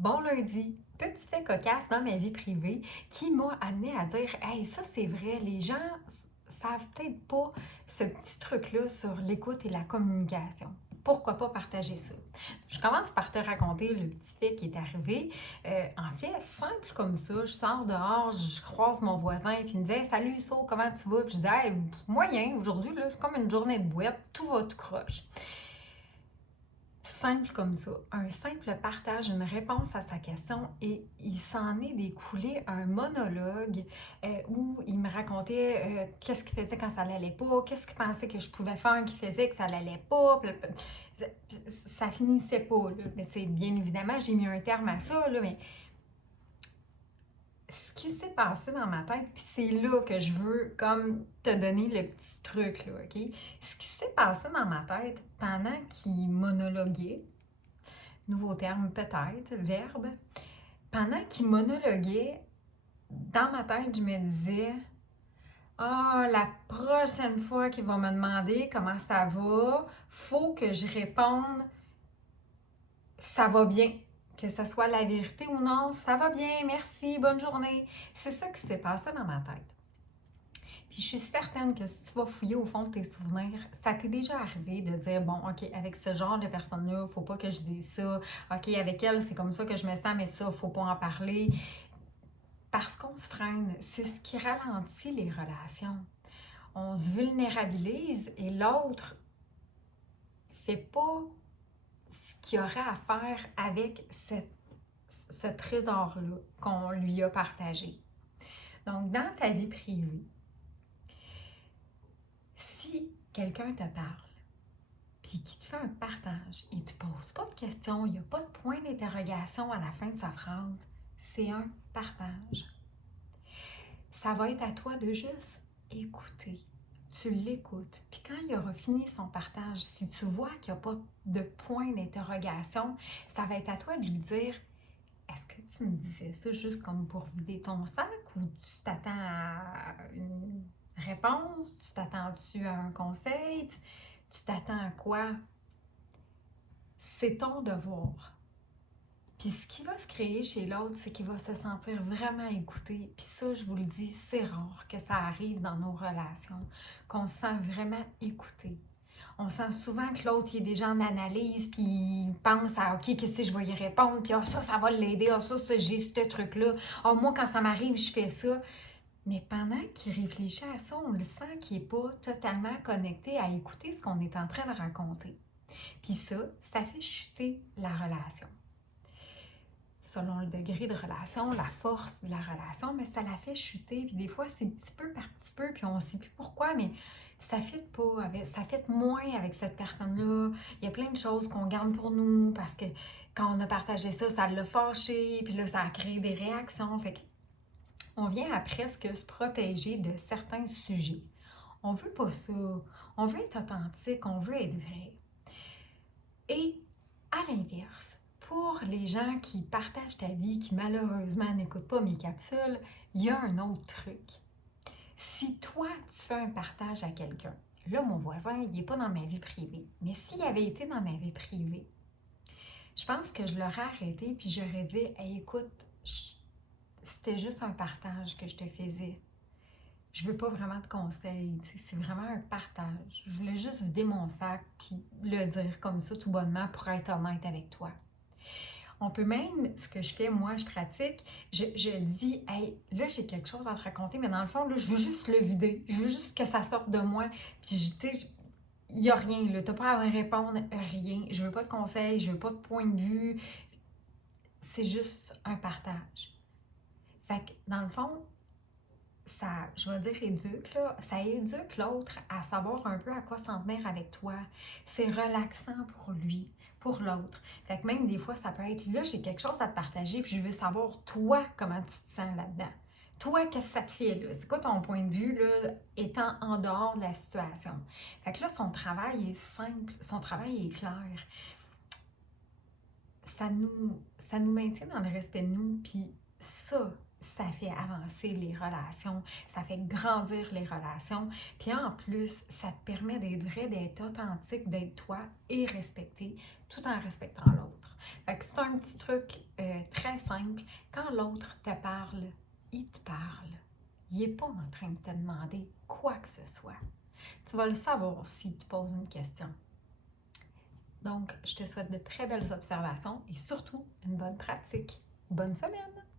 Bon lundi, petit fait cocasse dans ma vie privée qui m'a amené à dire hey, ça c'est vrai, les gens savent peut-être pas ce petit truc-là sur l'écoute et la communication. Pourquoi pas partager ça? Je commence par te raconter le petit fait qui est arrivé. En fait, simple comme ça, je sors dehors, je croise mon voisin, puis il me dit hey, salut So, comment tu vas? Puis je dis hey, moyen, aujourd'hui, là, c'est comme une journée de boîte, tout va tout croche. Simple comme ça, un simple partage, une réponse à sa question et il s'en est découlé un monologue où il me racontait qu'est-ce qu'il faisait quand ça l'allait pas, qu'est-ce qu'il pensait que je pouvais faire qui faisait que ça l'allait pas. Ça finissait pas, là. Mais bien évidemment, j'ai mis un terme à ça, là, mais ce qui s'est passé dans ma tête, puis c'est là que je veux comme te donner le petit truc, là, OK? Ce qui s'est passé dans ma tête pendant qu'il monologuait, nouveau terme peut-être, verbe, pendant qu'il monologuait, dans ma tête, je me disais ah, la prochaine fois qu'il va me demander comment ça va, faut que je réponde ça va bien. Que ce soit la vérité ou non, ça va bien, merci, bonne journée. C'est ça qui s'est passé dans ma tête. Puis je suis certaine que si tu vas fouiller au fond de tes souvenirs, ça t'est déjà arrivé de dire bon, OK, avec ce genre de personne-là, faut pas que je dise ça. OK, avec elle, c'est comme ça que je me sens, mais ça, faut pas en parler. Parce qu'on se freine, c'est ce qui ralentit les relations. On se vulnérabilise et l'autre fait pas ce qu'il aurait à faire avec ce trésor-là qu'on lui a partagé. Donc, dans ta vie privée, si quelqu'un te parle, puis qui te fait un partage, il ne te pose pas de questions, il n'y a pas de point d'interrogation à la fin de sa phrase, c'est un partage. Ça va être à toi de juste écouter. Tu l'écoutes. Puis quand il aura fini son partage, si tu vois qu'il n'y a pas de point d'interrogation, ça va être à toi de lui dire est-ce que tu me disais ça juste comme pour vider ton sac ou tu t'attends à une réponse? Tu t'attends-tu à un conseil? Tu t'attends à quoi? C'est ton devoir. Puis ce qui va se créer chez l'autre, c'est qu'il va se sentir vraiment écouté. Puis ça, je vous le dis, c'est rare que ça arrive dans nos relations, qu'on se sent vraiment écouté. On sent souvent que l'autre, il est déjà en analyse, puis il pense à OK, qu'est-ce que je vais y répondre, puis ça va l'aider, ça, j'ai ce truc-là. Moi, quand ça m'arrive, je fais ça. Mais pendant qu'il réfléchit à ça, on le sent qu'il n'est pas totalement connecté à écouter ce qu'on est en train de raconter. Puis ça fait chuter la relation selon le degré de relation, la force de la relation, mais ça la fait chuter. Puis des fois, c'est petit peu par petit peu, puis on ne sait plus pourquoi, mais ça ne fit pas, ça fit moins avec cette personne-là. Il y a plein de choses qu'on garde pour nous parce que quand on a partagé ça, ça l'a fâché, puis là, ça a créé des réactions. Fait qu'on vient à presque se protéger de certains sujets. On veut pas ça. On veut être authentique, on veut être vrai. Et à l'inverse, pour les gens qui partagent ta vie, qui malheureusement n'écoutent pas mes capsules, il y a un autre truc. Si toi, tu fais un partage à quelqu'un, là, mon voisin, il n'est pas dans ma vie privée, mais s'il avait été dans ma vie privée, je pense que je l'aurais arrêté puis j'aurais dit hey, écoute, c'était juste un partage que je te faisais. Je veux pas vraiment de conseils, c'est vraiment un partage. Je voulais juste vider mon sac puis le dire comme ça tout bonnement pour être honnête avec toi. On peut même, ce que je fais, moi, je pratique, je dis, hey, là, j'ai quelque chose à te raconter, mais dans le fond, là, je veux juste le vider. Je veux juste que ça sorte de moi. Puis, tu sais, il n'y a rien, là. Tu n'as pas à me répondre, rien. Je veux pas de conseils, je veux pas de point de vue. C'est juste un partage. Fait que, dans le fond, ça, je vais dire éduque, là, ça éduque l'autre à savoir un peu à quoi s'en tenir avec toi. C'est relaxant pour lui, pour l'autre. Fait que même des fois, ça peut être, là, j'ai quelque chose à te partager, puis je veux savoir, toi, comment tu te sens là-dedans. Toi, qu'est-ce que ça te fait, là? C'est quoi ton point de vue, là, étant en dehors de la situation? Fait que là, son travail est simple, son travail est clair. Ça nous maintient dans le respect de nous, puis ça fait avancer les relations, ça fait grandir les relations, puis en plus, ça te permet d'être vrai, d'être authentique, d'être toi et respecter, tout en respectant l'autre. Fait que c'est un petit truc très très simple. Quand l'autre te parle, il te parle. Il n'est pas en train de te demander quoi que ce soit. Tu vas le savoir s'il te pose une question. Donc, je te souhaite de très belles observations et surtout une bonne pratique. Bonne semaine!